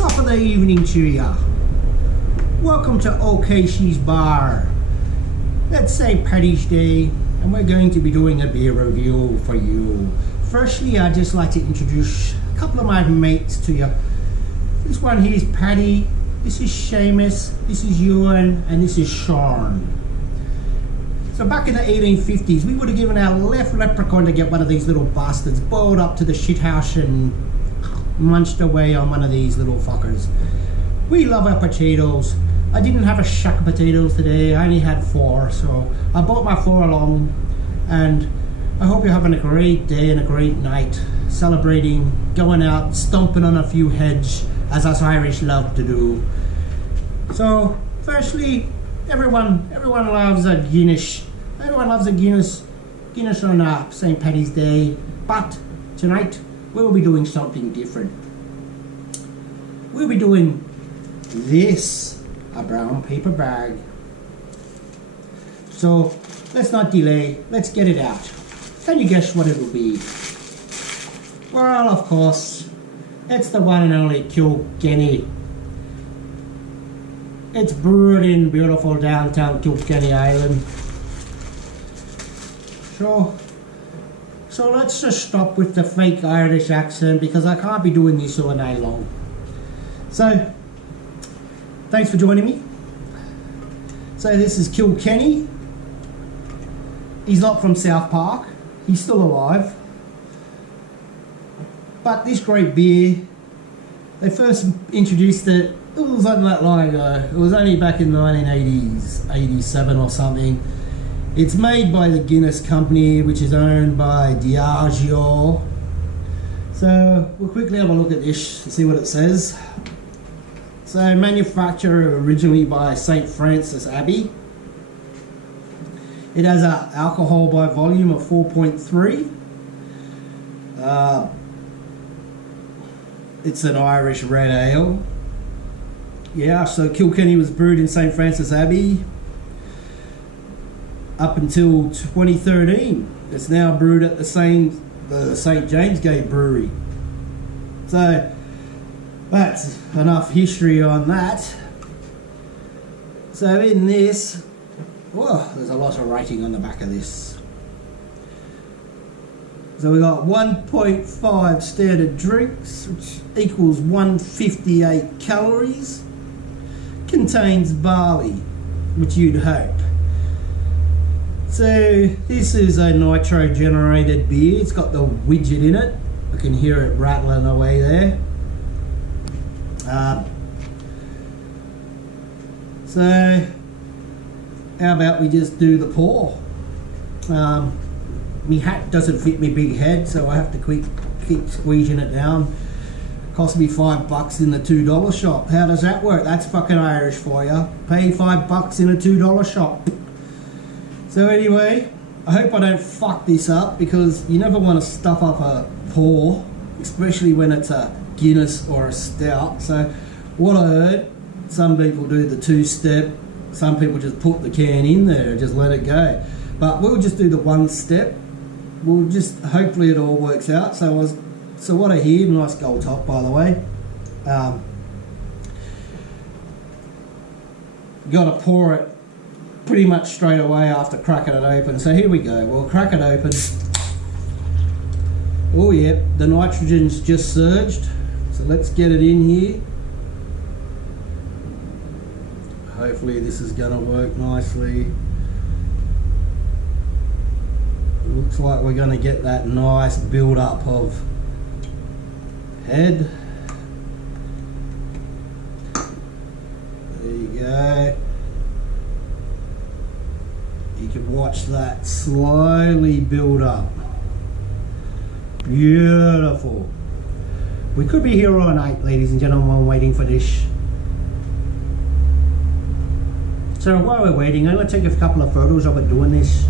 Top of the evening to ya. Welcome to O'Casey's Bar. It's St Paddy's Day and we're going to be doing a beer review for you. Firstly, I'd just like to introduce a couple of my mates to you. This one here is Paddy, this is Seamus, this is Ewan, and this is Sean. So back in the 1850s, we would have given our left leprechaun to get one of these little bastards boiled up to the shithouse and munched away on one of these little fuckers. We love our potatoes. I didn't have a shack of potatoes today, I only had 4, so I brought my 4 along, and I hope you're having a great day and a great night, celebrating, going out, stomping on a few heads, as us Irish love to do. So, firstly, everyone loves a Guinness. Everyone loves a Guinness on St. Paddy's Day, but tonight we'll be doing something different. We'll be doing this, a brown paper bag. So let's not delay, let's get it out. Can you guess what it'll be? Well, of course, it's the one and only Killkenny. It's brewed in beautiful downtown Killkenny Island. So let's just stop with the fake Irish accent because I can't be doing this all night long. So, thanks for joining me. So this is Killkenny. He's not from South Park. He's still alive. But this great beer, they first introduced it, it wasn't that long ago. It was only back in the 1980s, 87 or something. It's made by the Guinness Company, which is owned by Diageo. So we'll quickly have a look at this to see what it says. So manufactured originally by St Francis Abbey. It has an alcohol by volume of 4.3. It's an Irish red ale. Yeah, so Killkenny was brewed in St Francis Abbey up until 2013. It's now brewed at the St James Gate Brewery. So that's enough history on that. So in this, whoa, there's a lot of writing on the back of this. So we got 1.5 standard drinks, which equals 158 calories. Contains barley, which you'd hope. So this is a nitro generated beer. It's got the widget in it. I can hear it rattling away there. So how about we just do the pour? My hat doesn't fit my big head, so I have to keep squeezing it down. Cost me $5 in the $2 shop. How does that work? That's fucking Irish for you. Pay $5 in a $2 shop. So anyway, I hope I don't fuck this up because you never want to stuff up a pour, especially when it's a Guinness or a stout. So what I heard, some people do the 2-step, some people just put the can in there and just let it go. But we'll just do the 1-step. We'll just, hopefully it all works out. So what I hear, nice gold top by the way. Got to pour it pretty much straight away after cracking it open. So here we go, we'll crack it open. Oh yeah, the nitrogen's just surged. So let's get it in here. Hopefully this is gonna work nicely. Looks like we're gonna get that nice build up of head. There you go. You can watch that slowly build up. Beautiful. We could be here all night, ladies and gentlemen, waiting for this. So while we're waiting, I'm going to take a couple of photos of it doing this.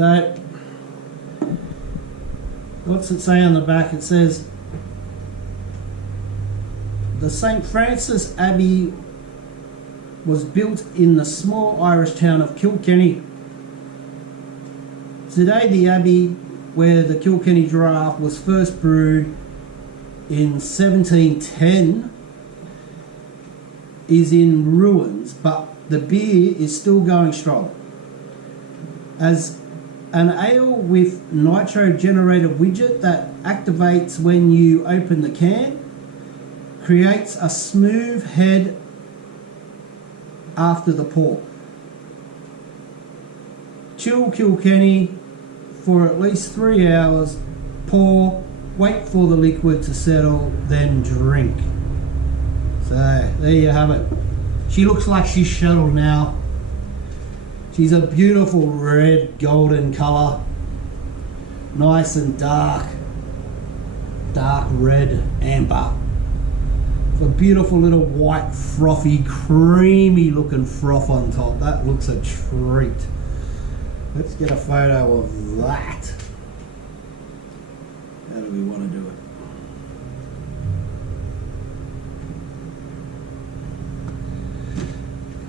So, what's it say on the back? It says, the St Francis Abbey was built in the small Irish town of Killkenny. Today the abbey where the Killkenny draught was first brewed in 1710 is in ruins, but the beer is still going strong. As an ale with nitro generator widget that activates when you open the can, creates a smooth head after the pour. Chill Killkenny for at least 3 hours, pour, wait for the liquid to settle, then drink. So there you have it. She looks like she's settled now. She's a beautiful red golden colour, nice and dark red amber. A beautiful little white frothy creamy looking froth on top. That looks a treat. Let's get a photo of that. How do we want to do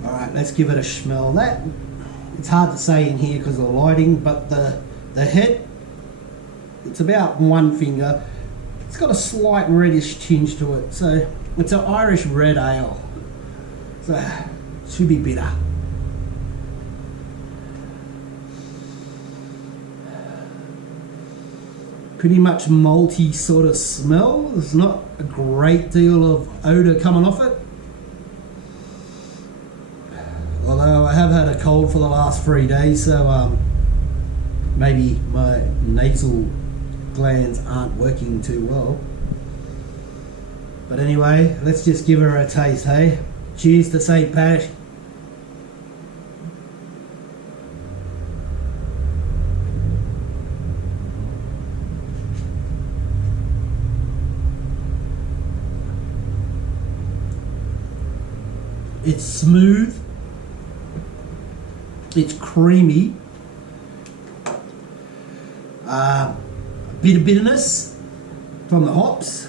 it? Alright, let's give it a smell. That, it's hard to say in here because of the lighting, but the head, it's about 1 finger. It's got a slight reddish tinge to it, so it's an Irish red ale, so it should be bitter. Pretty much malty sort of smell. There's not a great deal of odour coming off it. Although I have had a cold for the last 3 days, so maybe my nasal glands aren't working too well. But anyway, let's just give her a taste, hey? Cheers to St Paddy. It's smooth, it's creamy, a bit of bitterness from the hops.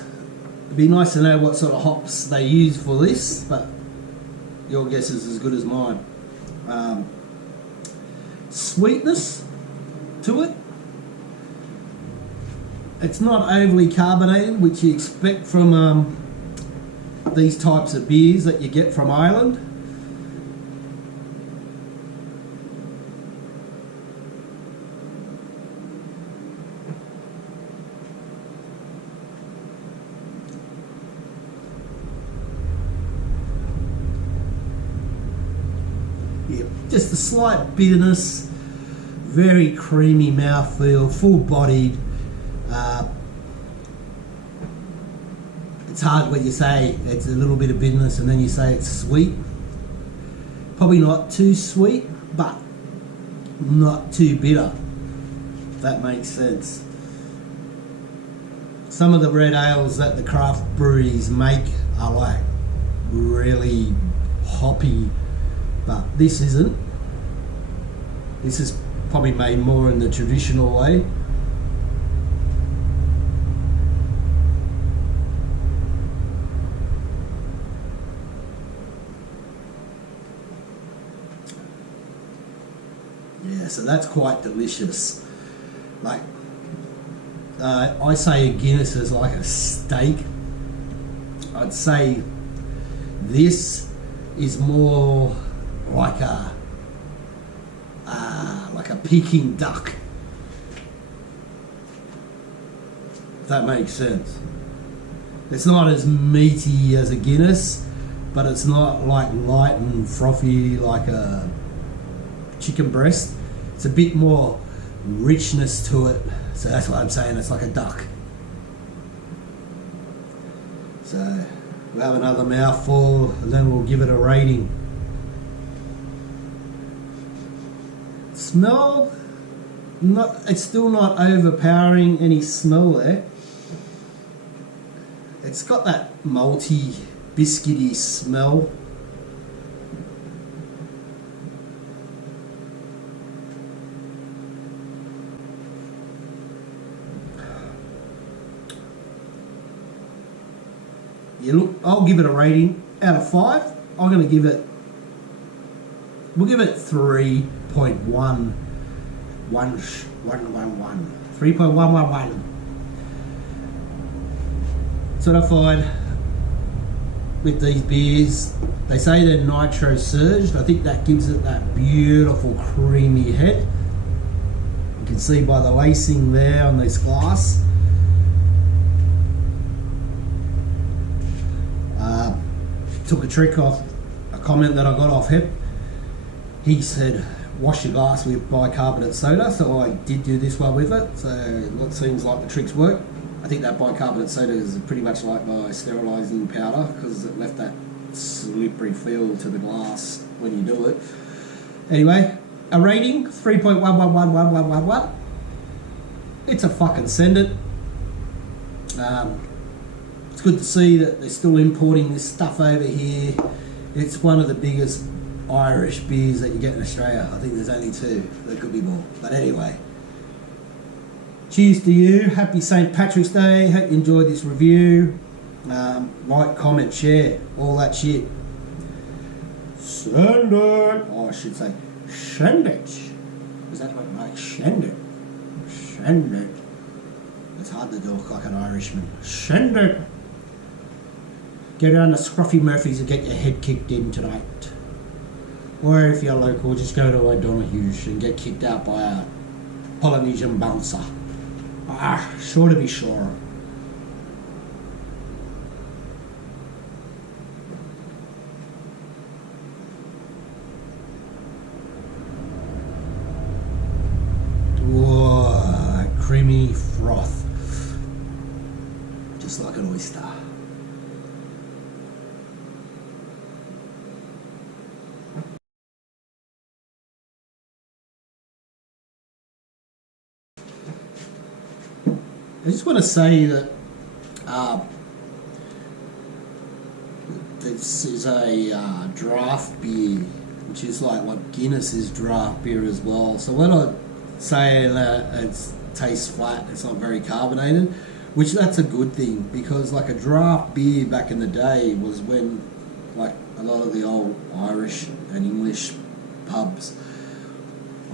It'd be nice to know what sort of hops they use for this, but your guess is as good as mine. Sweetness to it. It's not overly carbonated, which you expect from these types of beers that you get from Ireland. Yeah, just a slight bitterness, very creamy mouthfeel, full-bodied. It's hard when you say it's a little bit of bitterness and then you say it's sweet. Probably not too sweet, but not too bitter, if that makes sense. Some of the red ales that the craft breweries make are like really hoppy, but this isn't. This is probably made more in the traditional way. Yeah, so that's quite delicious. Like, I say a Guinness is like a steak. I'd say this is more like a Peking duck. If that makes sense. It's not as meaty as a Guinness, but it's not like light and frothy like a chicken breast. It's a bit more richness to it, so that's why I'm saying it's like a duck. So we'll have another mouthful and then we'll give it a rating. Smell, it's still not overpowering any smell there. It's got that malty, biscuity smell. I'll give it a rating out of 5. I'm going to give it, we'll give it 3.111. 3.111. So I find with these beers, they say they're nitro surged. I think that gives it that beautiful creamy head. You can see by the lacing there on this glass. Took a trick off a comment that I got off him. He said, wash your glass with bicarbonate soda, so I did do this one with it, so it seems like the tricks work. I think that bicarbonate soda is pretty much like my sterilising powder because it left that slippery feel to the glass when you do it. Anyway, a rating, 3.111111. It's a fucking send it. It's good to see that they're still importing this stuff over here. It's one of the biggest Irish beers that you get in Australia. I think there's only 2. There could be more. But anyway, cheers to you. Happy St Patrick's Day. Hope you enjoyed this review. Like, comment, share, all that shit. Send it. Oh, I should say send it. Is that what I like? Send it. Send it. It's hard to talk like an Irishman. Send it. Get down to Scruffy Murphy's and get your head kicked in tonight. Or if you're local, just go to O'Donoghue's and get kicked out by a Polynesian bouncer. Sure to be sure. Whoa, creamy froth. Just like an oyster. I just want to say that this is a draft beer, which is like what Guinness is draft beer as well. So when I say that it tastes flat, it's not very carbonated, which that's a good thing because like a draft beer back in the day was when like a lot of the old Irish and English pubs,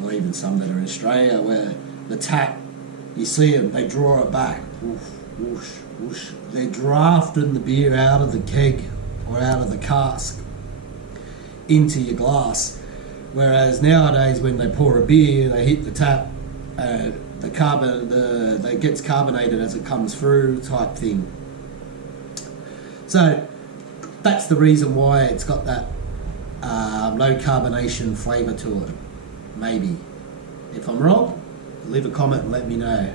or even some that are in Australia, where the tap, you see them, they draw it back, whoosh, whoosh, whoosh. They're drafting the beer out of the keg or out of the cask into your glass. Whereas nowadays, when they pour a beer, they hit the tap, it gets carbonated as it comes through, type thing. So that's the reason why it's got that low carbonation flavour to it. Maybe. If I'm wrong, leave a comment and let me know.